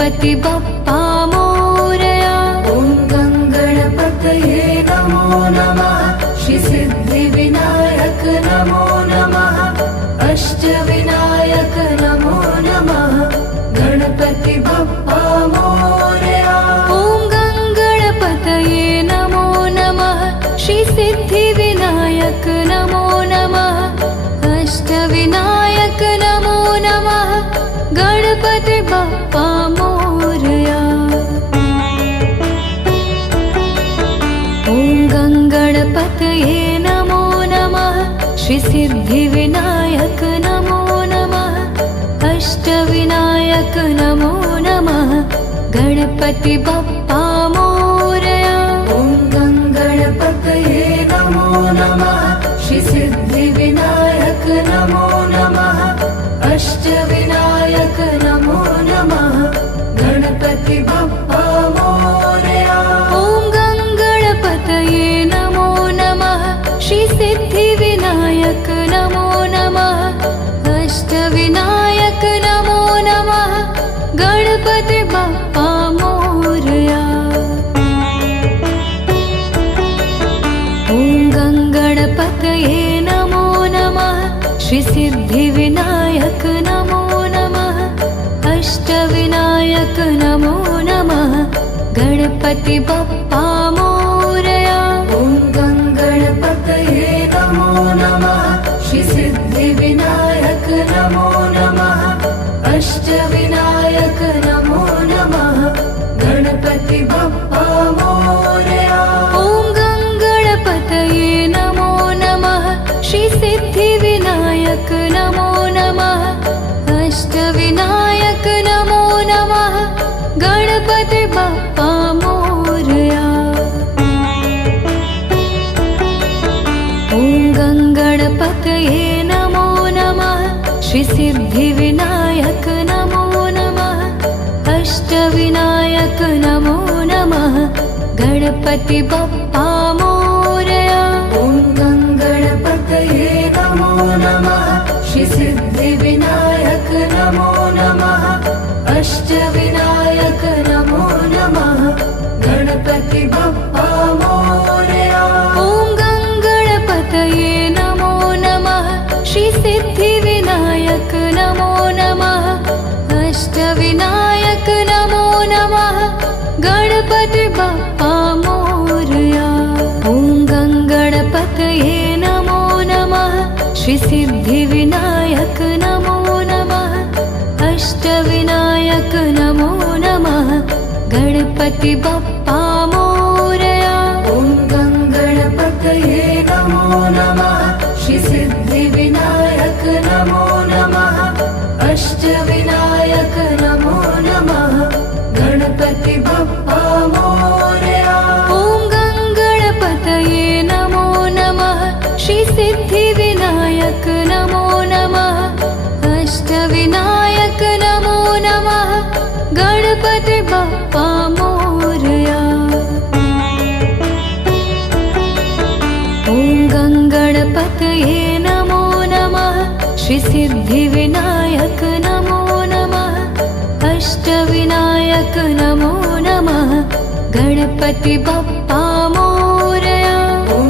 गणपति बप्पा मोरया। ॐ गणपतये नमो नमः। श्री सिद्धिविनायक नमो नमः। अष्टविनायक नमो नमः। गणपति बप्पा मोरया। ॐ गणपतये नमो नमः। श्री सिद्धिविनायक नमो नमः। अष्टविनायक नमो नमः। गणपति बप्पा मोरया। ॐ गणपतये नमो नमः। श्री सिद्धिविनायक नमो नमः। अष्टविनायक नमो नमः। गणपति बप्पा मोरया। ॐ गणपतये नमो नमः। श्री सिद्धिविनायक नमो नमः। अष्टविनायक नमो नमः। गणपति बप्पा मोरया। ॐ गणपतये नमो नमः। श्री सिद्धिविनायक नमो नमः। अष्टविनायक नमो नमः। गणपति बप्पा मोरया। ॐ गणपतये नमो नमः। श्री सिद्धिविनायक नमो नमः। अष्टविनायक नमो नमः। गणपति बप्पा मोरया। ॐ गणपतये नमो नमः। श्री सिद्धिविनायक नमो नमः। अष्टविनायक नमो नमः। गणपति बप्पा मोरया। ॐ गणपतये नमो नमः। श्री सिद्धिविनायक नमो नमः। अष्टविनायक नमो नमः। गणपति बप्पा मोरया। ॐ गणपतये नमो नमः। श्री सिद्धिविनायक नमो नमः। अष्टविनायक नमो नमः। गणपति बप्पा मोरया। ॐ गणपतये नमो नमः। श्री सिद्धिविनायक नमो नमः। अष्टविनायक नमो नमः। गणपति बप्पा मोरया। ॐ गणपतये नमो नमः। श्री सिद्धिविनायक नमो नमः। अष्टविनायक नमो नमः। गणपति बप्पा मोरया। ॐ गणपतये नमो नमः। श्री सिद्धिविनायक नमो नमः। अष्टविनायक नमो नमः। गणपति बप्पा मोरया। ॐ गणपतये नमो नमः। श्री सिद्धिविनायक नमो नमः। अष्टविनायक नमो नमः। गणपति बप्पा मोरया। ॐ गणपतये नमो नमः। श्री सिद्धिविनायक नमो नमः। अष्टविनायक नमो नमः। गणपति बप्पा मोरया। ॐ गणपतये नमो नमः। श्री सिद्धिविनायक नमो नमः। अष्टविनायक नमो नमः। गणपति बप्पा मोरया। ॐ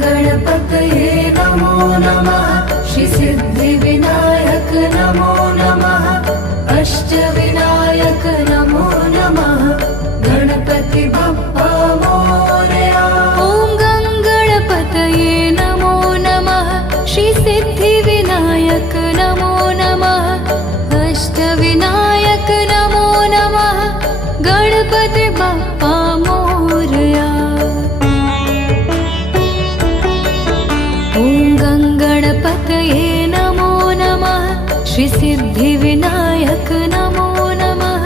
गणपतये नमो नमः। श्री सिद्धिविनायक नमो नमः। अष्टविनायक नमो नमः। गणपति बप्पा मोरया। ॐ गणपतये नमो नमः। श्री सिद्धिविनायक नमो नमः। अष्टविनायक नमो नमः। गणपति बप्पा मोरया। ॐ गणपतये नमो नमः। श्री सिद्धिविनायक नमो नमः।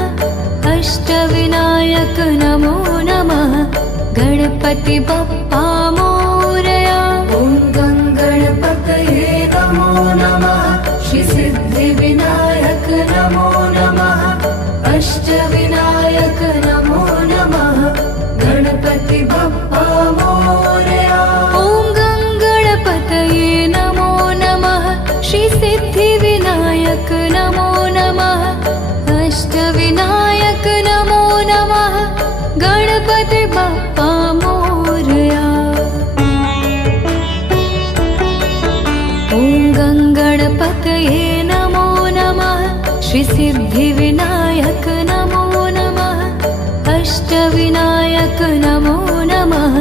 अष्टविनायक नमो नमः। गणपति बप्पा मोरया। ॐ गणपतये नमो नमः। श्री सिद्धिविनायक नमो नमः। अष्टविनायक नमो नमः। गणपति बप्पा मोरया। ॐ गणपतये नमो नमः। श्री सिद्धिविनायक नमो नमः। अष्टविनायक श्रीसिद्धिविनायक नमो नमः अष्टविनायक नमो नमः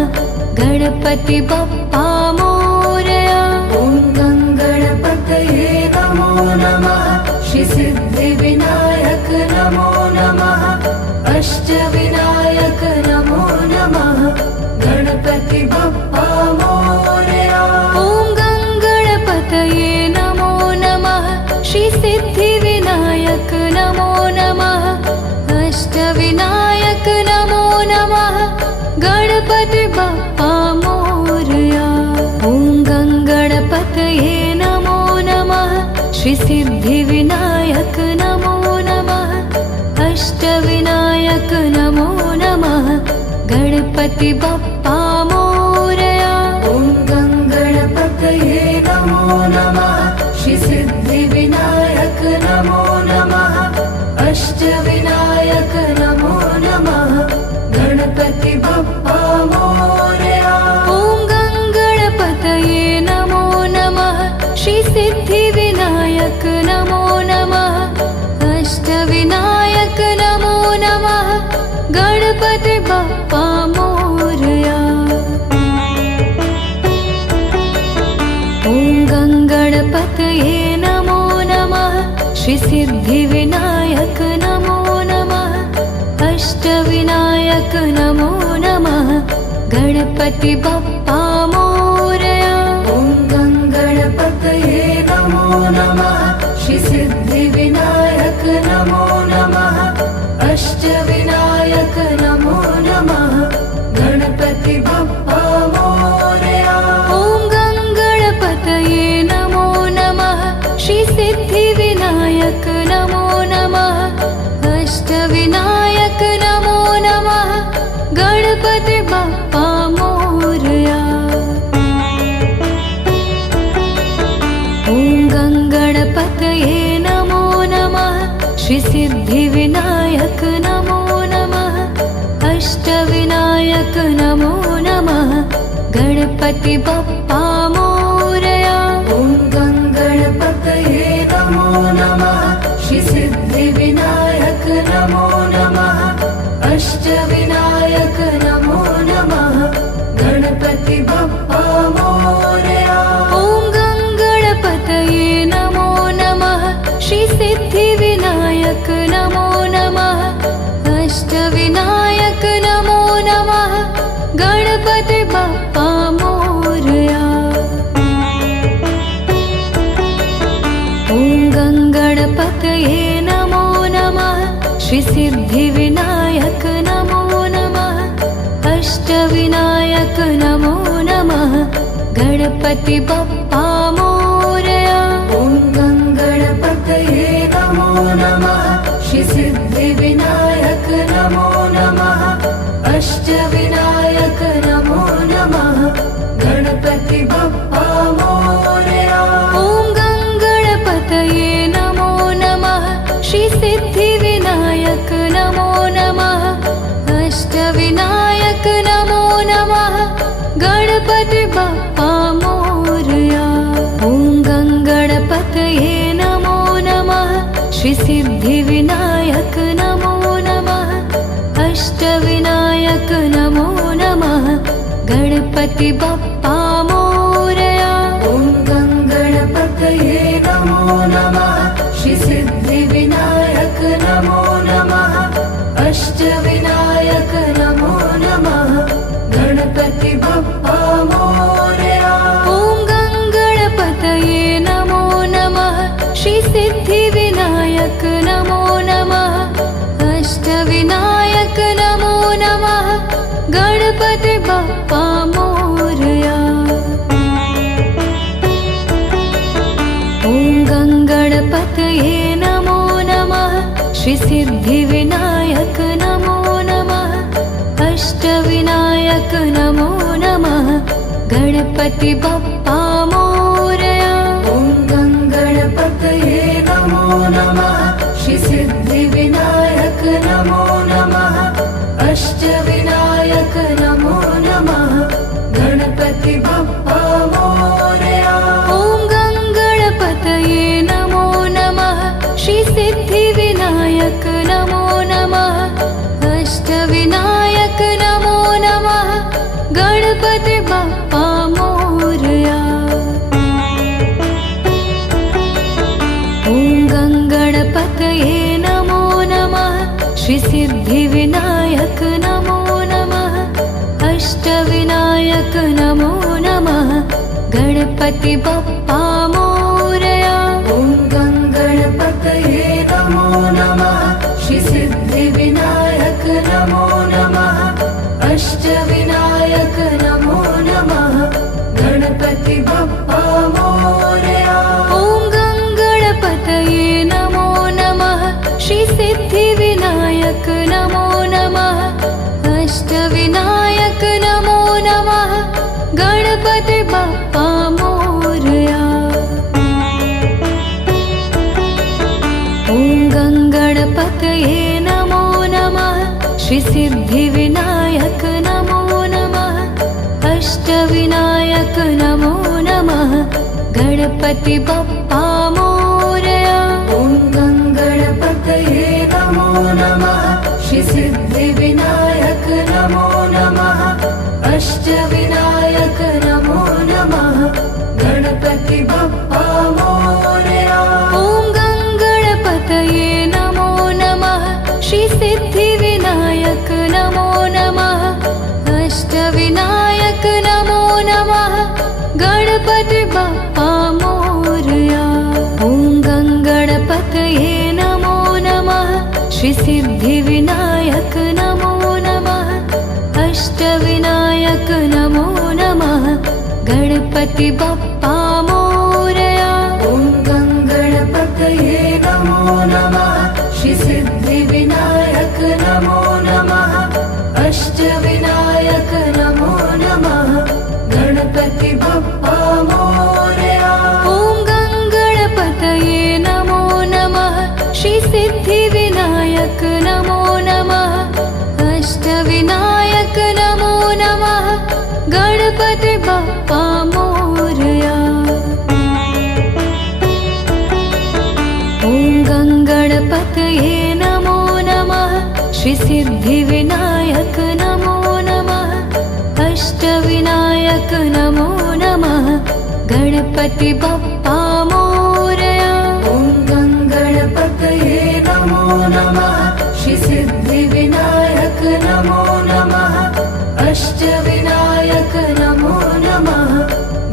गणपति बप्पा मोरया ॐ गणपतये नमो नमः श्रीसिद्धिविनायक नमो नमः अष्टविनायक नमो नमः गणपति बप्पा मोरया ॐ गणपतये नमो नमः श्रीसिद्धिविनायक नमो नमः अष्टविनायक नमो नमः गणपति बप्पा मोरया ॐ गणपतये नमो नमः श्रीसिद्धिविनायक नमो नमः अष्टविनायक नमो नमः गणपति बप्पा मोरया ॐ गणपतये नमो नमः श्रीसिद्धिविनायक नमो नमः अष्टविनायक नमो नमः गणपति बप्पा मोरया ॐ गणपतये नमो नमः श्रीसिद्धिविनायक नमो नमः अष्टविनायक नमो नमः गणपति बप्पा मोरया ॐ गणपतये नमो नमः श्रीसिद्धिविनायक नमो नमः अष्टविनायक नमो नमः गणपति बप्पा मोरया ॐ गणपतये नमो नमः श्रीसिद्धिविनायक नमो नमः अष्टविनायक नमो नमः गणपति बप्पा मोरया ॐ गणपतये नमो नमः श्रीसिद्धिविनायक नमो नमः अष्टविनायक नमो नमः गणपति बप्पा मोरया ॐ गणपतये नमो नमः श्रीसिद्धिविनायक नमो नमः अष्टविनायक नमो नमः गणपति बप्पा मोरया ॐ गणपतये नमो नमः श्रीसिद्धिविनायक नमो नमः अष्टविनायक नमो नमः गणपति बप्पा मोरया ॐ गणपतये नमो नमः श्रीसिद्धिविनायक नमो नमः अष्टविनायक नमो नमः गणपति बप्पा मोरया ॐ गणपतये नमो नमः श्रीसिद्धिविनायक नमो नमः अष्टविनायक नमो नमः गणपति बप्पा मोरया ॐ गणपतये नमो नमः श्रीसिद्धिविनायक नमो नमः अष्टविनायक नमो नमः गणपति बप्पा मोरया ॐ गणपतये नमो नमः श्रीसिद्धिविनायक नमो नमः अष्टविनायक नमो नमः गणपति बप्पा मोरया ॐ गणपतये नमो नमः श्रीसिद्धिविनायक नमो नमः अष्टविनायक नमो नमः गणपति बप्पा मोरया ॐ गणपतये नमो नमः श्रीसिद्धिविनायक नमो नमः अष्टविनायक नमो नमः गणपति बप्पा मोरया। ॐ गणपतये नमो नमः श्रीसिद्धिविनायक नमो नमः अष्टविनायक नमो नमः गणपति बप्पा मोरया। ॐ गणपतये नमो नमः श्रीसिद्धिविनायक नमो नमः अष्टविनायक नमो नमः गणपति बप्पा मोरया। ॐ गणपतये नमो नमः श्रीसिद्धिविनायक नमो नमः अष्टविनायक नमो नमः गणपति बप्पा मोरया। ॐ गणपतये नमो नमः श्रीसिद्धि गणपति बप्पा मोरया। ॐ गङ्गणपतये नमो नमः। श्री सिद्धिविनायक नमो नमः। अष्टविनायक नमो नमः। गणपति बप्पा मोरया। ॐ गङ्गणपतये नमो नमः। श्री सिद्धिविनायक नमो नमः। अष्टविनायक नमो नमः। गणपति बप्पा मोरया। ॐ गङ्गणपतये नमो नमः। श्री सिद्धिविनायक नमो नमः। अष्टविनायक नमो नमः। गणपति बप्पा मोरया। ॐ गङ्गणपतये नमो नमः। श्री सिद्धिविनायक नमो नमः। अष्टविनायक नमो नमः। गणपति बप्पा मोरया। ॐ गङ्गणपतये नमो नमः। श्री सिद्धिविनायक नमो नमः। अष्टविनायक नमो नमः। गणपति बप्पा मोरया। ॐ गङ्गणपतये नमो नमः। श्री सिद्धिविनायक नमो नमः। अष्टविनायक नमो नमः। गणपति बप्पा मोरया। ॐ गङ्गणपतये नमो नमः। श्री सिद्धिविनायक नमो नमः। अष्टविनायक नमो नमः। गणपति बप्पा मोरया। ॐ गङ्गणपतये नमो नमः। श्री सिद्धिविनायक नमो नमः। अष्टविनायक नमो नमः। गणपति बप्पा मोरया। ॐ गङ्गणपतये नमो नमः। श्री सिद्धिविनायक नमो नमः। अष्टविनायक नमो नमः। गणपति बप्पा मोरया। ॐ गङ्गणपतये नमो नमः। श्री सिद्धिविनायक नमो नमः। अष्टविनायक नमो नमः। गणपति बप्पा मोरया। ॐ गङ्गणपतये नमो नमः। श्री सिद्धिविनायक नमो नमः। अष्टविनायक नमो नमः।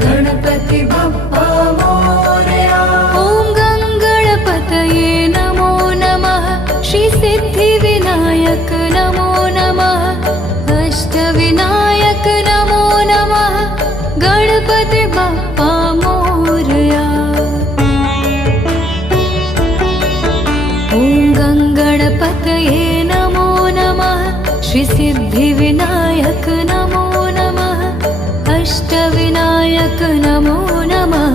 गणपति बप्पा मोरया। ॐ गङ्गणपतये नमो नमः। श्री सिद्धिविनायक नमो नमः। अष्टविनायक नमो नमः। गणपति बप्पा मोरया। ॐ गङ्गणपतये नमो नमः। श्री सिद्धिविनायक नमो नमः। अष्टविनायक नमो नमः।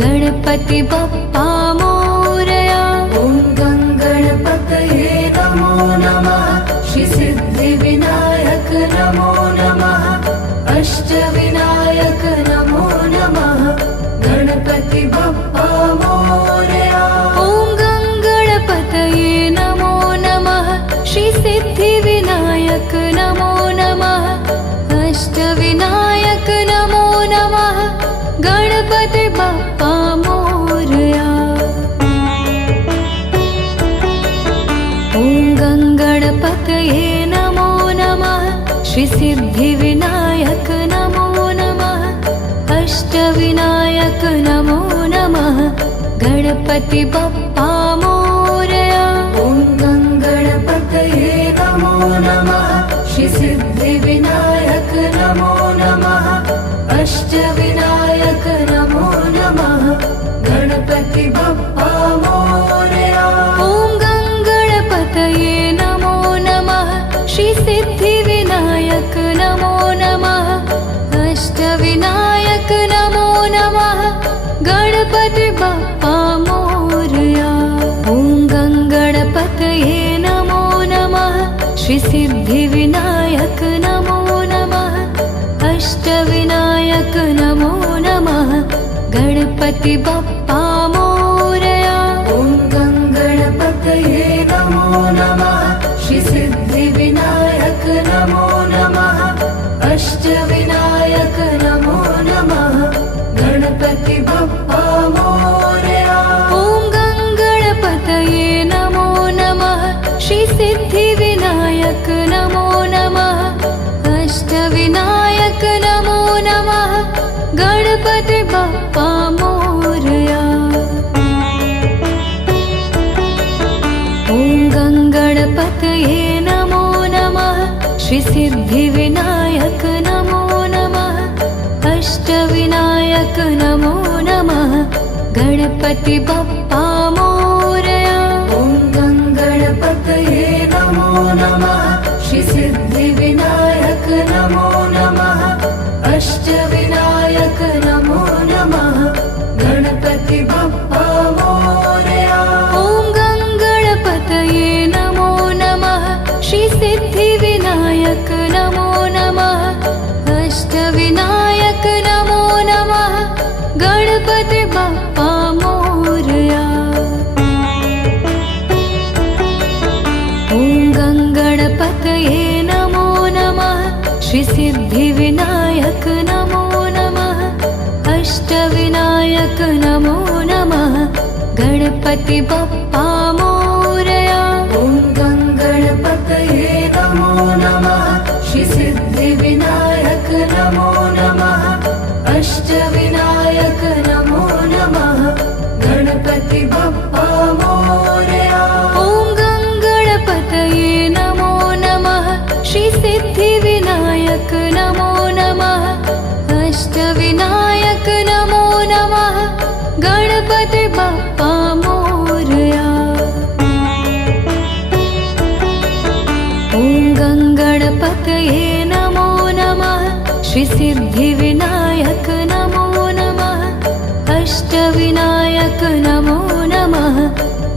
गणपति बप्पा मोरया। ॐ गङ्गणपतये नमो नमः। श्री सिद्धिविनायक नमो नमः। अष्टविनायक नमो नमः। गणपति बप्पा मोरया। ॐ गङ्गणपतये नमो नमः। श्री सिद्धिविनायक नमो नमः। अष्टविनायक नमो नमः। गणपति बप्पा मोरया। ॐ गङ्गणपतये नमो नमः। श्री सिद्धिविनायक नमो नमः। अष्टविनायक नमो नमः। गणपति बप्पा मोरया। ॐ गङ्गणपतये नमो नमः। श्री सिद्धिविनायक नमो नमः। अष्टविनायक नमो नमः। गणपति बप्पा मोरया। ॐ गङ्गणपतये नमो नमः। श्री सिद्धिविनायक नमो नमः। अष्टविनायक नमो नमः। गणपति बप्पा मोरया। ॐ गङ्गणपतये नमो नमः। श्री सिद्धिविनायक नमो नमः। अष्टविनायक नमो नमः। गणपति बप्पा मोरया। ॐ गङ्गणपतये नमो नमः। श्री सिद्धिविनायक नमो नमः। अष्टविनायक गणपति बप्पा मोरया। ॐ गङ्गणपतये नमो नमः। श्री सिद्धिविनायक नमो नमः। अष्टविनायक नमो नमः। गणपति बप्पा मोरया। ॐ गङ्गणपतये नमो नमः। श्री सिद्धिविनायक नमो नमः। अष्टविनायक नमो नमः। गणपति बप्पा मोरया। ॐ गङ्गणपतये नमो नमः। श्री सिद्धिविनायक नमो नमः। अष्टविनायक नमो नमः। गणपति बप्पा मोरया। ॐ गङ्गणपतये नमो नमः। श्री सिद्धिविनायक नमो नमः। अष्टविनायक नमो नमः। गणपति बप्पा मोरया। ॐ गङ्गणपतये नमो नमः। श्री सिद्धिविनायक नमो नमः। अष्टविनायक नमो नमः। गणपति बप्पा मोरया। ॐ गङ्गणपतये नमो नमः। श्री सिद्धिविनायक नमो नमः। अष्टविनायक नमो नमः। गणपति बप्पा मोरया। ॐ गङ्गणपतये नमो नमः। श्री सिद्धिविनायक नमो नमः। अष्टविनायक नमो नमः।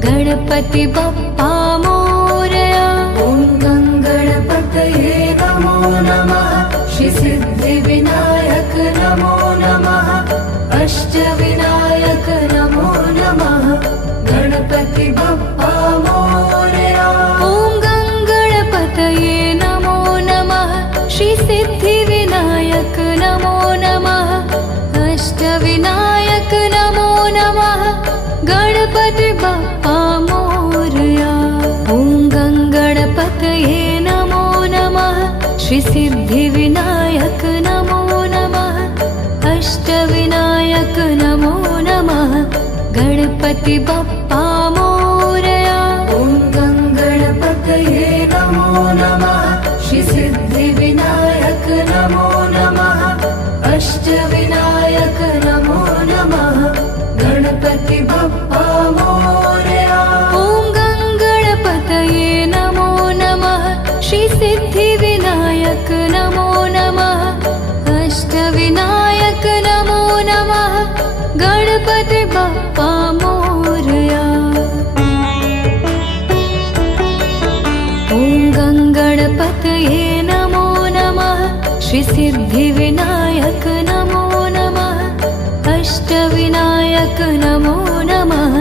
गणपति बप्पा मोरया। ॐ गङ्गणपतये नमो नमः। श्री सिद्धिविनायक नमो नमः। अष्टविनायक नमो नमः। गणपति बप्पा मोरया। ॐ गङ्गणपतये नमो नमः। श्री सिद्धिविनायक नमो नमः। अष्टविनायक नमो नमः। गणपति बप्पा मोरया। ॐ गङ्गणपतये नमो नमः। श्री सिद्धिविनायक नमो नमः। अष्टविनायक नमो नमः। गणपति बप्पा मोरया। ॐ गङ्गणपतये नमो नमः। श्री सिद्धिविनायक नमो नमः। अष्टविनायक नमो नमः। गणपति बप्पा मोरया। ॐ गङ्गणपतये नमो नमः। श्री सिद्धिविनायक नमो नमः। अष्टविनायक नमो नमः। गणपति बप्पा मोरया। ॐ गङ्गणपतये नमो नमः। श्री सिद्धिविनायक नमो नमः। अष्टविनायक नमो नमः।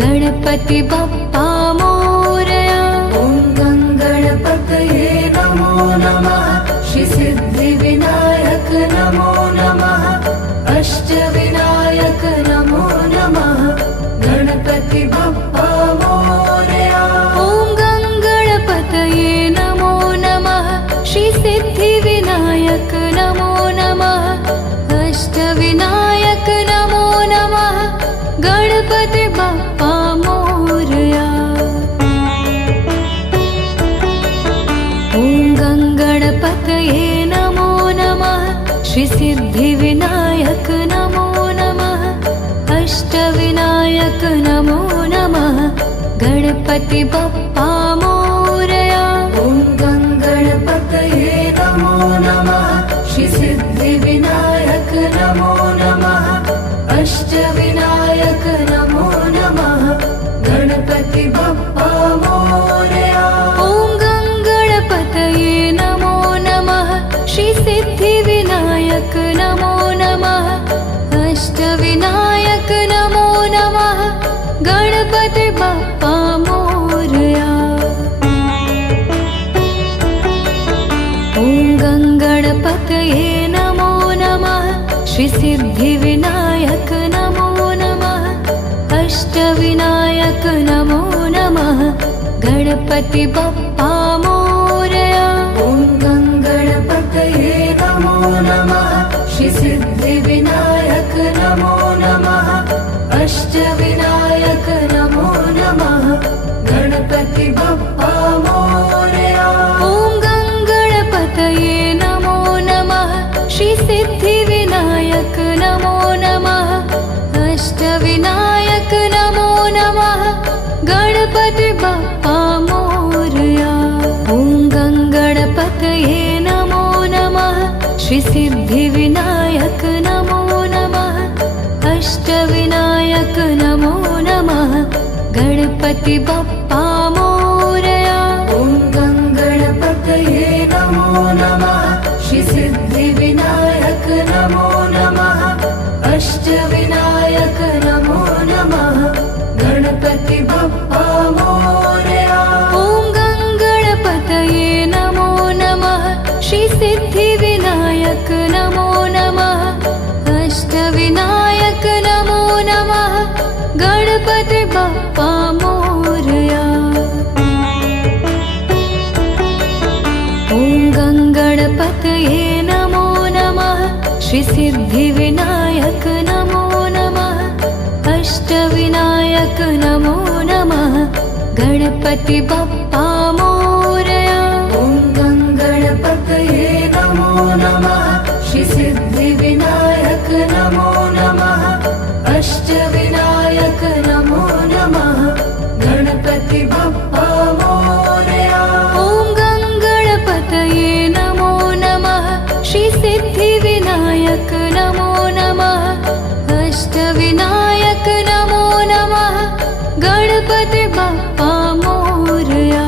गणपति बप्पा मोरया। ॐ गङ्गणपतये नमो नमः। श्री सिद्धिविनायक नमो नमः। अष्टविनायक नमो नमः। गणपति बप्पा मोरया। ॐ गङ्गणपतये नमो नमः। श्री सिद्धिविनायक नमो नमः। अष्टविनायक नमो नमः। गणपति बप्पा मोरया। ॐ गङ्गणपतये नमो नमः। श्री सिद्धिविनायक नमो नमः। अष्टविनायक नमो नमः। गणपति बप्पा मोरया। ॐ गङ्गणपतये नमो नमः। श्री सिद्धिविनायक नमो नमः। अष्टविनायक नमो नमः। गणपति बप्पा मोरया। ॐ गङ्गणपतये नमो नमः। श्री सिद्धिविनायक नमो नमः। अष्टविनायक नमो नमः। गणपति बप्पा मोरया। ॐ गङ्गणपतये नमो नमः। श्री सिद्धिविनायक नमो नमः। अष्टविनायक नमो नमः। गणपति बप्पा मोरया। ॐ गङ्गणपतये नमो नमः। श्री सिद्धिविनायक अष्टविनायक नमो नमः गणपति बप्पा मोरया। ॐ गङ्गणपतये नमो नमः श्री सिद्धिविनायक नमो नमः अष्टविनायक नमो नमः गणपति बप्पा मोरया। ॐ गङ्गणपतये नमो नमः श्री सिद्धिविनायक नमो नमः अष्टविनायक नमो नमः गणपति बप्पा मोरया। ॐ गङ्गणपतये नमो नमः श्री सिद्धिविनायक नमो नमः अष्टविनायक नमो नमः गणपति बप्पा मोरया। ॐ गङ्गणपतये नमो नमः श्री सिद्धिविनायक नमो नमः अष्टविनायक नमो नमः गणपति बप्पा मोरया। ॐ गङ्गणपतये नमो नमः श्री सिद्धिविनायक नमो नमः अष्टविनायक नमो नमः गणपति बप्पा मोरया। ॐ गङ्गणपतये नमो नमः श्री सिद्धिविनायक नमो नमः अष्टविनायक नमो नमः गणपति बप्पा मोरया। ॐ गङ्गणपतये नमो नमः श्री सिद्धिविनायक नमो नमः अष्टविनायक नमो नमः गणपति बप्पा मोरया।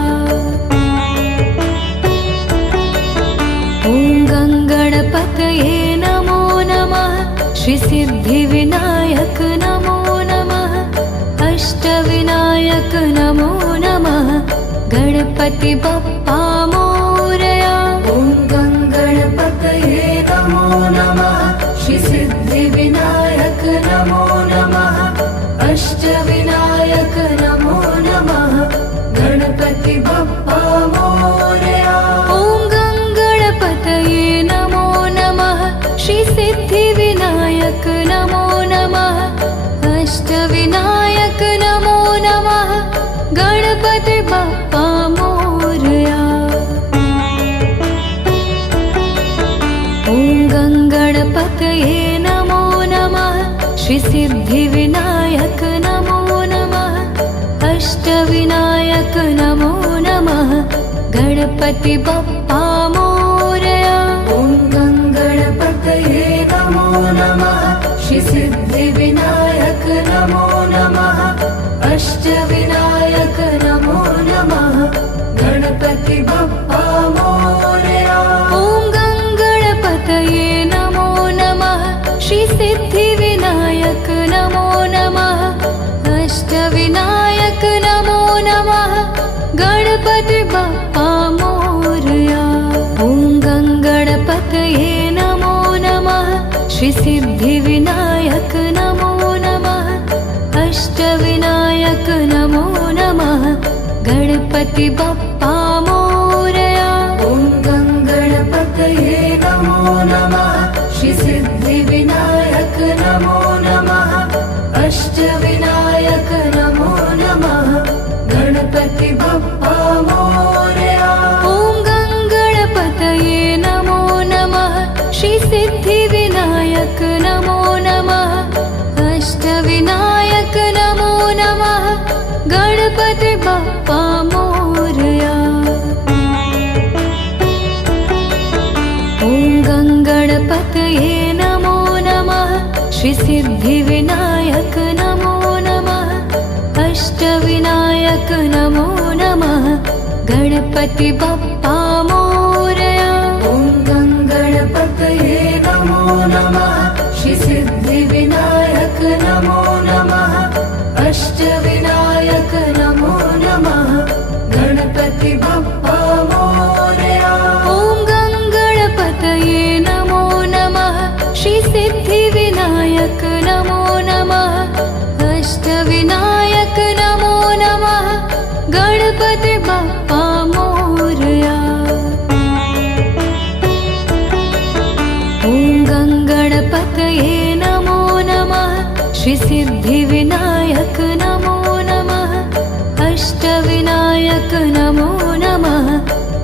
ॐ गङ्गणपतये नमो नमः श्री सिद्धिविनायक नमो नमः अष्टविनायक नमो नमः गणपति बप्पा मोरया। ॐ गङ्गणपतये नमो नमः श्री सिद्धिविनायक नमो नमः अष्टविनायक नमो नमः गणपति बप्पा मोरया। ॐ गङ्गणपतये नमो नमः श्री सिद्धिविनायक नमो नमः अष्टविनायक नमो नमः गणपति बप्पा मोरया। ॐ गङ्गणपतये नमो नमः श्री सिद्धिविनायक नमो नमः अष्टविनायक नमो नमः गणपति बप्पा मोरया। ॐ गङ्गणपतये नमो नमः श्री सिद्धिविनायक नमो नमः अष्टविनायक नमो नमः गणपति बप्पा मोरया। ॐ गङ्गणपतये नमो नमः श्री सिद्धिविनायक नमो नमः अष्टविनायक नमो नमः गणपति बप्पा मोरया। ॐ गङ्गणपतये नमो नमः श्री सिद्धिविनायक नमो नमः अष्टविनायक नमो नमः गणपति बप्पा मोरया। ॐ गङ्गणपतये नमो नमः श्री सिद्धिविनायक नमो नमः अष्टविनायक नमो नमः गणपति बप्पा मोरया। ॐ गङ्गणपतये नमो नमः श्री सिद्धिविनायक नमो नमः अष्टविनायक नमो नमः गणपति बप्पा मोरया। ॐ गङ्गणपतये नमो नमः श्री सिद्धिविनायक नमो नमः अष्टविनायक नमो नमः गणपति बप्पा मोरया। ॐ गङ्गणपतये नमो नमः श्री सिद्धिविनायक नमो नमः अष्टविनायक नमो नमः गणपति बप्पा मोरया। ॐ गङ्गणपतये नमो नमः श्री सिद्धिविनायक नमो नमः अष्टविनायक नमो नमः गणपति बप्पा मोरया। ॐ गङ्गणपतये नमो नमः श्री सिद्धिविनायक नमो नमः अष्टविनायक नमो नमः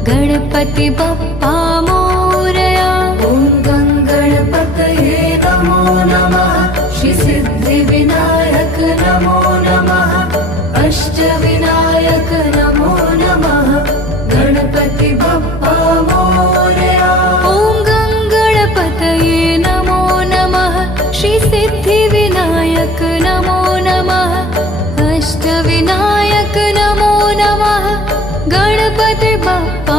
गणपति बप्पा मोरया ॐ गणपतये नमो नमः श्री सिद्धिविनायक नमो नमः अष्टविनायक नमो नमः गणपति बप्पा मोरया ॐ गणपतये नमो नमः श्री सिद्धिविनायक नमो नमः अष्टविनायक नमो नमः गणपति बप्पा